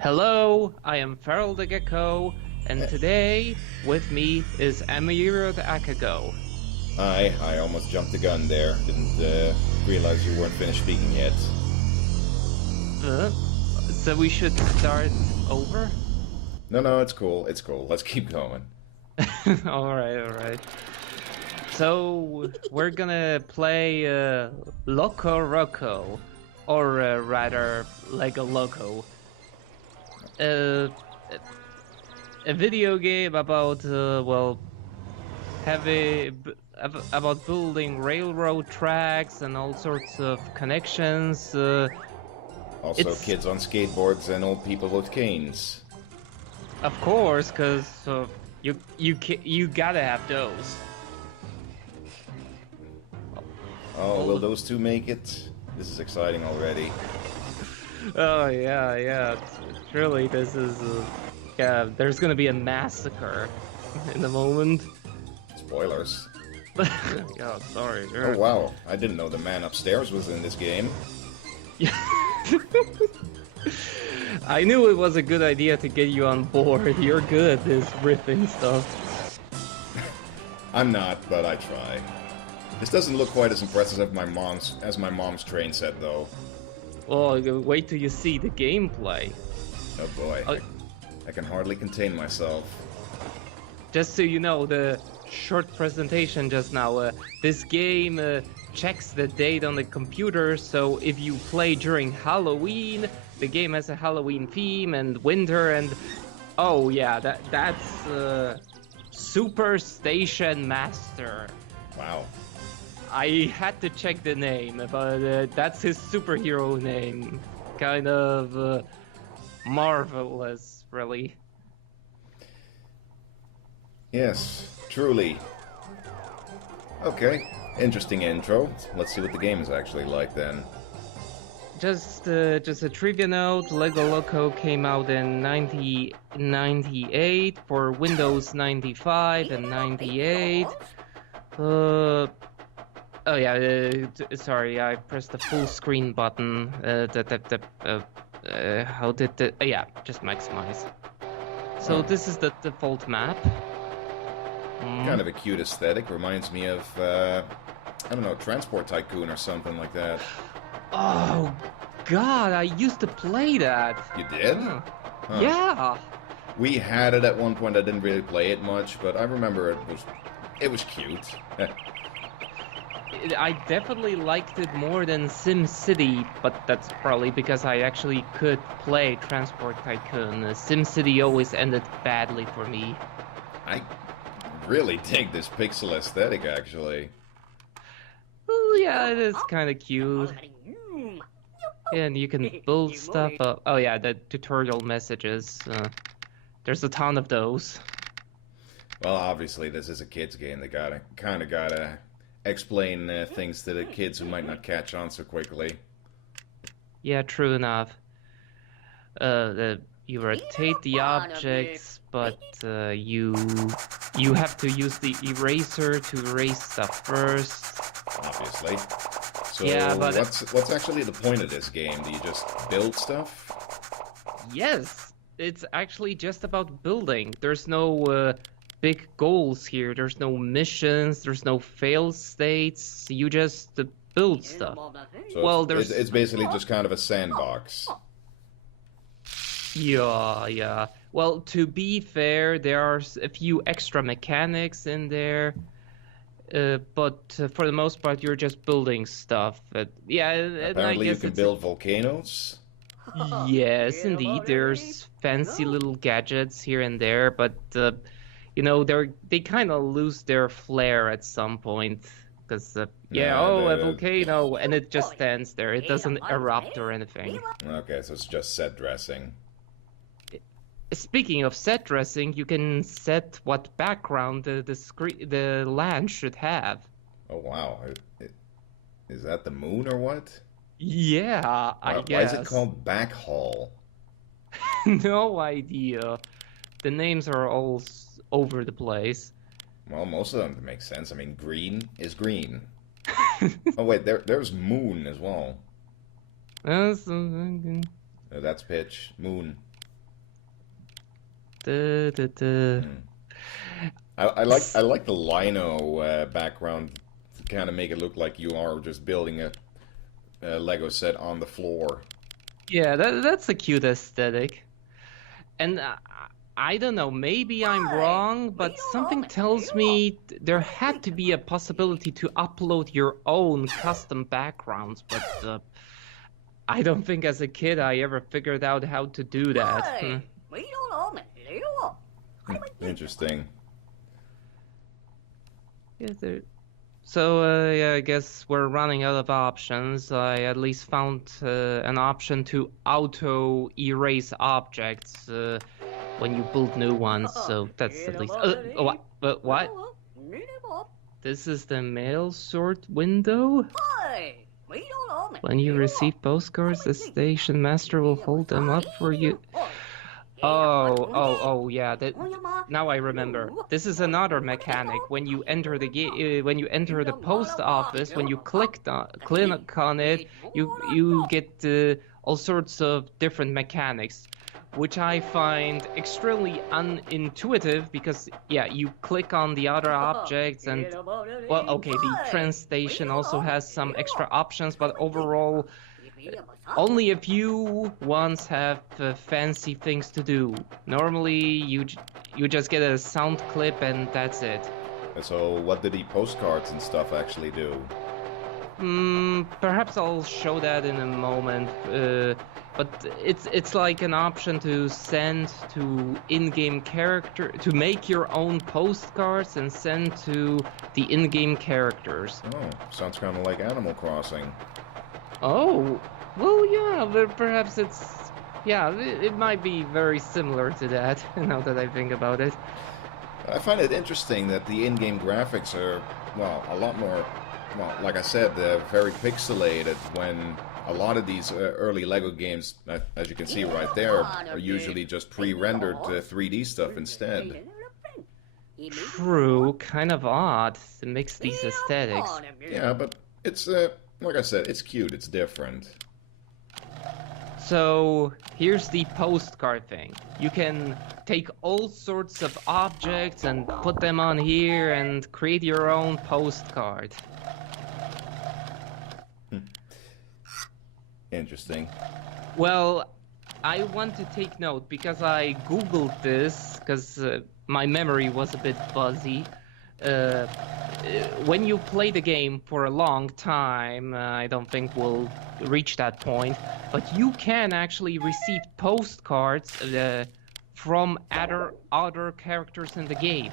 Hello, I am Farel the Gecko, and today with me is Amayirot Akago. I almost jumped the gun there. Didn't realize you weren't finished speaking yet. So we should start over? No, it's cool. It's cool. Let's keep going. Alright. So we're gonna play Loco, or rather, Lego Loco. A video game about about building railroad tracks and all sorts of connections. Also, kids on skateboards and old people with canes. Of course, because you gotta have those. Oh, will those two make it? This is exciting already. Oh yeah. Truly, this is there's gonna be a massacre in a moment. Spoilers. Yeah, sorry. Oh wow, I didn't know the man upstairs was in this game. I knew it was a good idea to get you on board. You're good at this riffing stuff. I'm not, but I try. This doesn't look quite as impressive as my mom's train set, though. Well, wait till you see the gameplay. Oh boy, I can hardly contain myself. Just so you know, the short presentation just now, this game checks the date on the computer, so if you play during Halloween, the game has a Halloween theme, and winter, and oh yeah, that's Super Station Master. Wow. I had to check the name, but that's his superhero name. Kind of marvelous, really. Yes, truly. Okay, interesting intro. Let's see what the game is actually like then. Just a trivia note, Lego Loco came out in 1998 for Windows 95 and 98. Oh yeah, sorry, I pressed the full screen button. How did the... yeah, just maximize. So this is the default map. Kind of a cute aesthetic. Reminds me of, I don't know, Transport Tycoon or something like that. Oh, God, I used to play that. You did? Huh. Huh. Yeah. We had it at one point. I didn't really play it much, but I remember it was cute. I definitely liked it more than SimCity, but that's probably because I actually could play Transport Tycoon. SimCity always ended badly for me. I really dig this pixel aesthetic, actually. Oh yeah, it is kind of cute. And you can build stuff. Oh yeah, the tutorial messages. There's a ton of those. Well, obviously, this is a kid's game. They kind of gotta explain things to the kids who might not catch on so quickly. Yeah, true enough. You rotate the objects, but you have to use the eraser to erase stuff first. Obviously. So yeah, but what's actually the point of this game? Do you just build stuff? Yes, it's actually just about building. There's no big goals here. There's no missions. There's no fail states. You just build stuff. So well, it's basically just kind of a sandbox. Yeah. Well, to be fair, there are a few extra mechanics in there. But for the most part, you're just building stuff. Yeah, Apparently, I you guess can build volcanoes. Yes, indeed. There's fancy little gadgets here and there, but you know, they kind of lose their flair at some point. Because a volcano, and it just stands there. It doesn't erupt or anything. Okay, so it's just set dressing. Speaking of set dressing, you can set what background the land should have. Oh wow, is that the moon or what? Yeah, I guess. Why is it called Backhaul? No idea. The names are all over the place. Well, most of them make sense. I mean, green is green. Oh wait, there's moon as well. That's That's pitch. Moon. duh, duh, duh. I like the lino background to kind of make it look like you are just building a Lego set on the floor. Yeah, that's a cute aesthetic. And I don't know, maybe I'm wrong, but something tells me there had to be a possibility to upload your own custom backgrounds, but I don't think as a kid I ever figured out how to do that. Interesting. Yeah, so yeah, I guess we're running out of options. I at least found an option to auto erase objects when you build new ones. So that's at least. What? This is the mail sort window. When you receive postcards, the station master will hold them up for you. Oh, yeah. Now I remember. This is another mechanic. When you enter the when you enter the post office, when you click on it, you get all sorts of different mechanics, which I find extremely unintuitive because yeah, you click on the other objects and well, okay, the train station also has some extra options, but overall. Only a few ones have fancy things to do. Normally, you just get a sound clip and that's it. So, what did the postcards and stuff actually do? Perhaps I'll show that in a moment. But it's like an option to send to in-game character to make your own postcards and send to the in-game characters. Oh, sounds kind of like Animal Crossing. Oh, well, yeah, but perhaps it might be very similar to that, now that I think about it. I find it interesting that the in-game graphics are, well, a lot more, well, like I said, they're very pixelated when a lot of these early Lego games, as you can see right there, are usually just pre-rendered 3D stuff instead. True, kind of odd to mix these aesthetics. Yeah, but it's, like I said, it's cute, it's different. So here's the postcard thing. You can take all sorts of objects and put them on here and create your own postcard. Interesting. Well, I want to take note because I googled this because my memory was a bit fuzzy. When you play the game for a long time, I don't think we'll reach that point, but you can actually receive postcards from other characters in the game.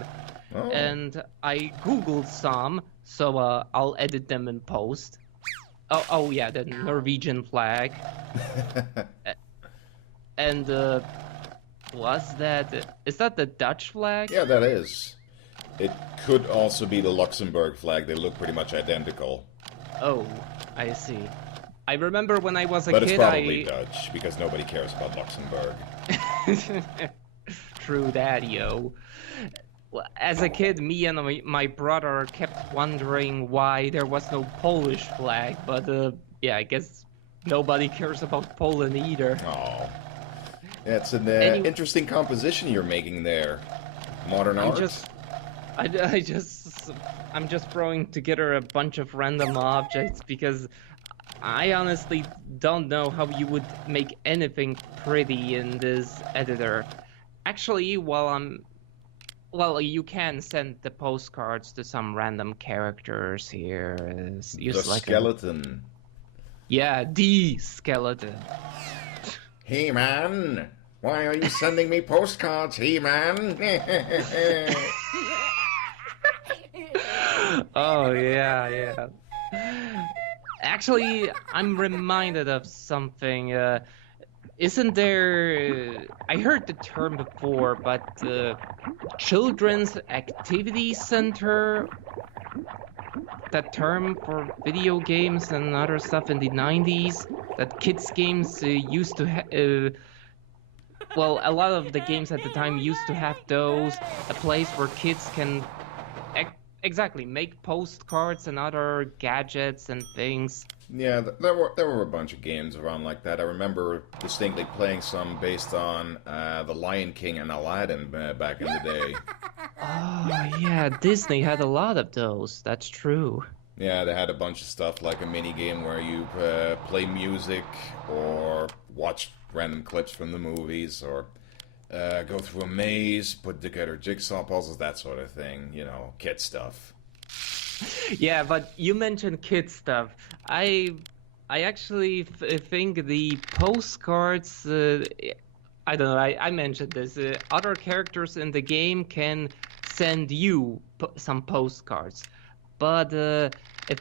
Oh. And I googled some, so I'll edit them in post. Oh yeah, the Norwegian flag. And is that the Dutch flag? Yeah, that is. It could also be the Luxembourg flag. They look pretty much identical. Oh, I see. I remember when I was a kid, kid, it's probably Dutch, because nobody cares about Luxembourg. True that, yo. Well, as a kid, me and my brother kept wondering why there was no Polish flag, but yeah, I guess nobody cares about Poland either. Oh. Yeah, it's an interesting composition you're making there. Modern art? I'm just throwing together a bunch of random objects because I honestly don't know how you would make anything pretty in this editor. Actually, well, you can send the postcards to some random characters here. The skeleton. Yeah, the skeleton. He-Man, why are you sending me postcards, He-Man? Oh, yeah. Actually, I'm reminded of something. Isn't there... I heard the term before, but Children's Activity Center? That term for video games and other stuff in the 90s? That kids' games used to well, a lot of the games at the time used to have those. A place where kids can exactly, make postcards and other gadgets and things. Yeah, there were a bunch of games around like that. I remember distinctly playing some based on The Lion King and Aladdin back in the day. Oh, yeah, Disney had a lot of those. That's true. Yeah, they had a bunch of stuff like a mini game where you play music or watch random clips from the movies or go through a maze, put together jigsaw puzzles, that sort of thing. You know, kid stuff. Yeah, but you mentioned kid stuff. I actually think the postcards. I don't know. I mentioned this. Other characters in the game can send you some postcards, but a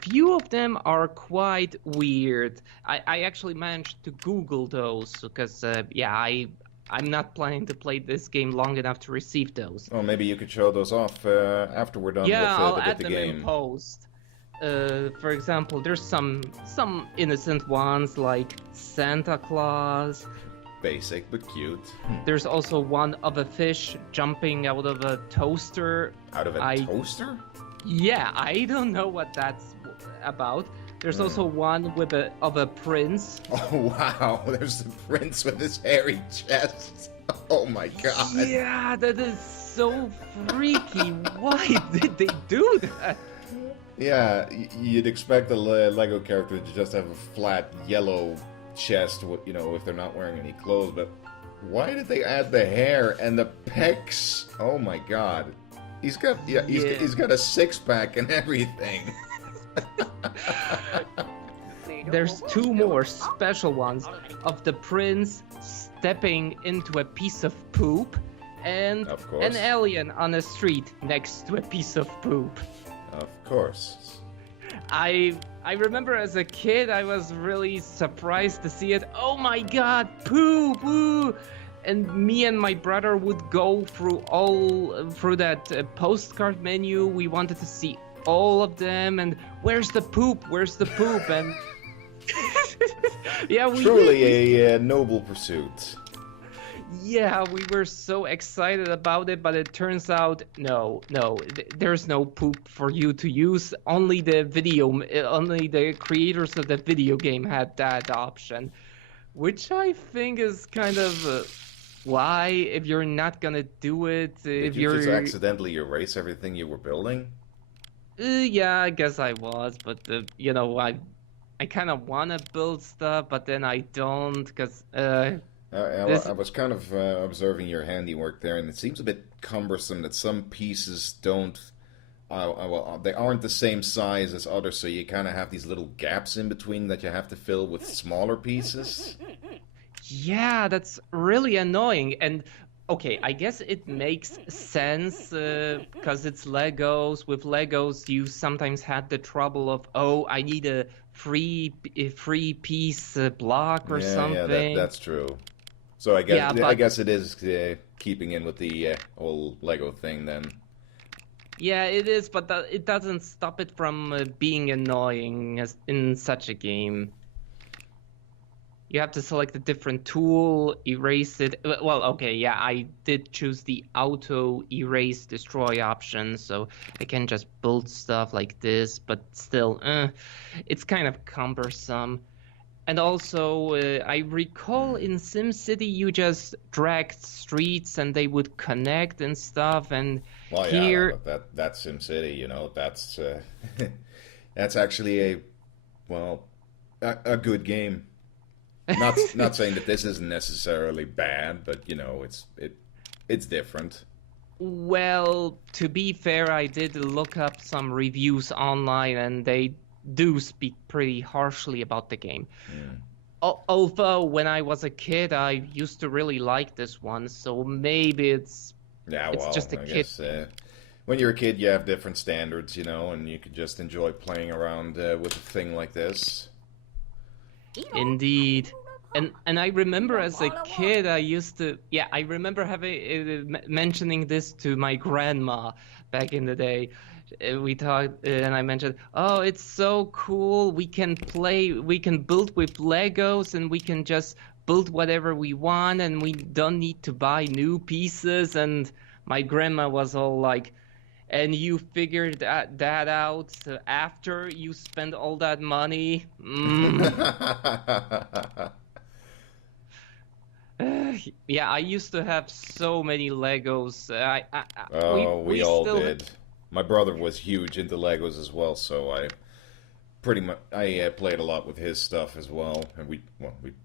few of them are quite weird. I actually managed to Google those because yeah, I'm not planning to play this game long enough to receive those. Well, maybe you could show those off after we're done Yeah, I'll with add the them in game. post. For example, there's some innocent ones like Santa Claus. Basic but cute. There's also one of a fish jumping out of a toaster. Out of a toaster? Yeah, I don't know what that's about. There's also one of a prince. Oh wow, there's the prince with his hairy chest. Oh my god. Yeah, that is so freaky. Why did they do that? Yeah, you'd expect a Lego character to just have a flat yellow chest, you know, if they're not wearing any clothes, but why did they add the hair and the pecs? Oh my god. He's got he's got a six-pack and everything. There's two more special ones of the prince stepping into a piece of poop and an alien on a street next to a piece of poop. Of course. I remember as a kid I was really surprised to see it. Oh my god, poop! Ooh. And me and my brother would go through that postcard menu. We wanted to see all of them, and where's the poop? Where's the poop? And yeah, truly a noble pursuit. Yeah, we were so excited about it, but it turns out no, there's no poop for you to use. Only the creators of the video game had that option, which I think is kind of why, if you're not gonna do it, Did you just accidentally erase everything you were building? Yeah, I guess I was, but you know, I kind of want to build stuff, but then I don't, because I was kind of observing your handiwork there, and it seems a bit cumbersome that some pieces don't. Well, they aren't the same size as others, so you kind of have these little gaps in between that you have to fill with smaller pieces. Yeah, that's really annoying. And okay, I guess it makes sense because it's Legos. With Legos, you sometimes had the trouble of, oh, I need a free piece block or something. Yeah, that's true. So I guess it is keeping in with the whole Lego thing then. Yeah, it is, but it doesn't stop it from being annoying in such a game. You have to select a different tool, erase it. Well, okay, yeah, I did choose the auto erase destroy option, so I can just build stuff like this, but still, it's kind of cumbersome. And also, I recall in SimCity you just dragged streets and they would connect and stuff. And well, here, yeah, that's SimCity. You know, that's that's actually a good game. Not saying that this isn't necessarily bad, but you know, it's different. Well, to be fair, I did look up some reviews online, and they do speak pretty harshly about the game. Although when I was a kid, I used to really like this one, so maybe it's just a kid. Guess, when you're a kid, you have different standards, you know, and you could just enjoy playing around with a thing like this. Indeed. And I remember as a kid, I remember having mentioning this to my grandma back in the day. We talked, and I mentioned, oh, it's so cool. We can build with Legos, and we can just build whatever we want, and we don't need to buy new pieces. And my grandma was all like, and you figured that out after you spend all that money. Yeah, I used to have so many Legos. Oh, we we all still. did. My brother was huge into Legos as well, so I played a lot with his stuff as well, and we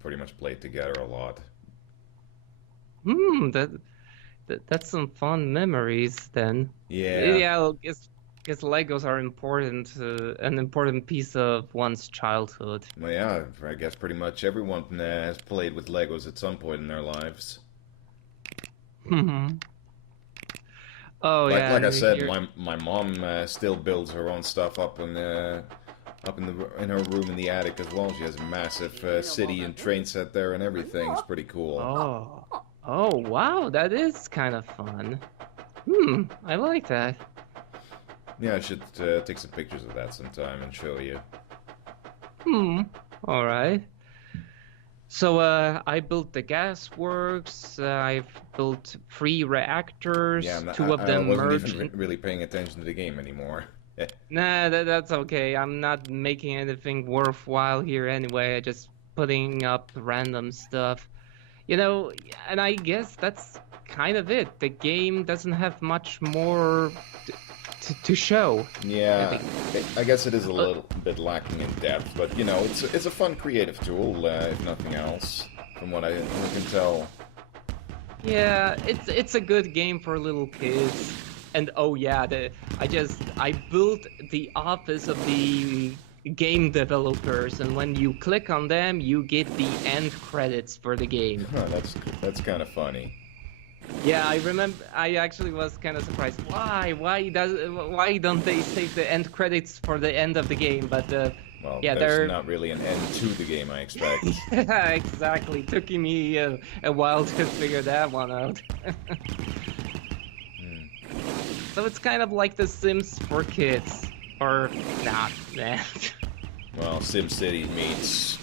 pretty much played together a lot. That's some fun memories then. Yeah, Yeah, guess Legos are important, an important piece of one's childhood. well, yeah, I guess pretty much everyone has played with Legos at some point in their lives. Mhm. Oh yeah, Like I and said, here. my mom still builds her own stuff up in her room in the attic as well. She has a massive city and train set there and everything. It's pretty cool. Oh, oh wow, that is kind of fun. I like that. Yeah, I should take some pictures of that sometime and show you. Hmm. All right. So I built the gas works. I've built 3 reactors. Two of I them wasn't merge even in. really paying attention to the game anymore. Nah, that's okay. I'm not making anything worthwhile here anyway. I just putting up random stuff. You know, and I guess that's kind of it. The game doesn't have much more to show. I Yeah, think. I guess it is a Uh, little bit lacking in depth, but you know, it's a fun creative tool, if nothing else, from what I can tell. Yeah, it's a good game for little kids. And oh yeah, I built the office of the game developers, and when you click on them, you get the end credits for the game. Huh, that's kind of funny. Yeah, I remember. I actually was kind of surprised. Why don't they save the end credits for the end of the game? But Well, yeah, there's they're not really an end to the game, I expect. yeah, exactly. Took me a while to figure that one out. So it's kind of like The Sims for kids, or not, man. Well, SimCity meets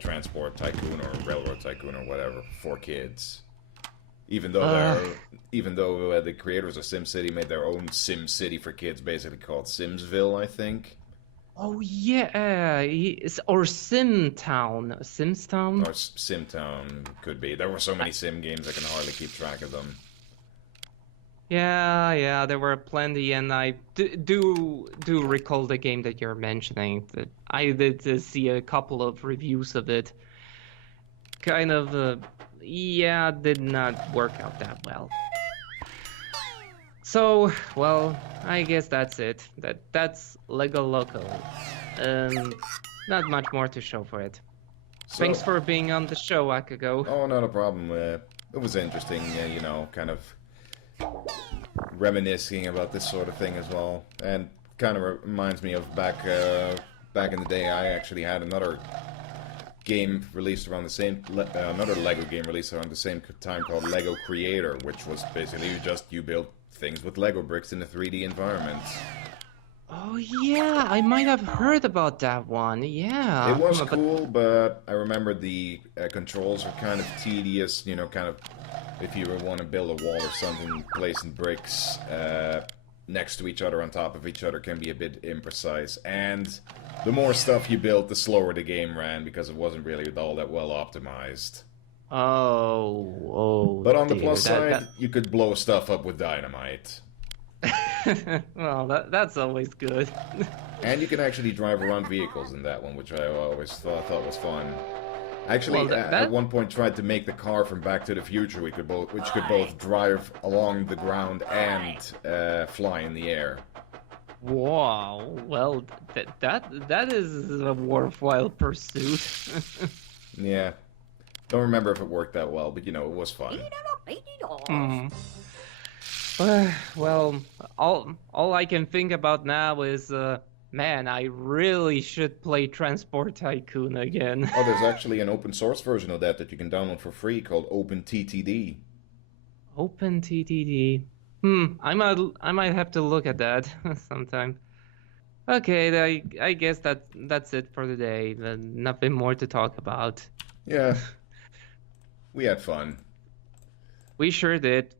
Transport Tycoon or Railroad Tycoon or whatever for kids. Even though the creators of SimCity made their own SimCity for kids, basically called Simsville, I think, Oh yeah, or Simtown, Simstown. or Simtown could be. There were so many Sim games I can hardly keep track of them. Yeah, there were plenty, and I do recall the game that you're mentioning. That I did see a couple of reviews of it. Kind of, yeah, did not work out that well. So, well, I guess that's it. That's Lego Loco. Um, Not much more to show for it. So, Thanks for being on the show, Akago. oh, not a problem. It was interesting, you know, kind of reminiscing about this sort of thing as well, and kind of reminds me of back in the day. I actually had another game released around the same another Lego game released around the same time called Lego Creator, which was basically just you build things with Lego bricks in a 3D environment. Oh yeah, I might have heard about that one. Yeah, It was but cool, but I remember the controls were kind of tedious. You know, kind of if you want to build a wall or something, placing bricks next to each other on top of each other can be a bit imprecise. And the more stuff you built, the slower the game ran because it wasn't really all that well optimized. oh But on the dear, plus side, you could blow stuff up with dynamite. well, that's always good. And you can actually drive around vehicles in that one, which I always thought was fun. Actually, Well, that, at that one point tried to make the car from Back to the Future, which could both drive along the ground and fly in the air. Wow. Well, that is a worthwhile pursuit. Yeah, don't remember if it worked that well, but you know, it was fun. Hmm. Well, all I can think about now is, man, I really should play Transport Tycoon again. Oh, there's actually an open source version of that you can download for free called OpenTTD. OpenTTD. I might have to look at that sometime. Okay, I guess that's it for today. Nothing more to talk about. Yeah, we had fun. We sure did.